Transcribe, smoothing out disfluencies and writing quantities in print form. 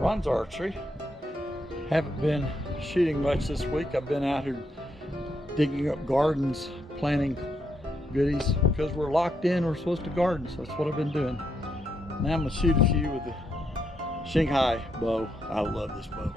Ron's Archery. Haven't been shooting much this week. I've been out here digging up gardens, planting goodies because we're locked in. We're supposed to garden, so that's what I've been doing. Now I'm gonna shoot a few with the Shanghai bow. I love this bow.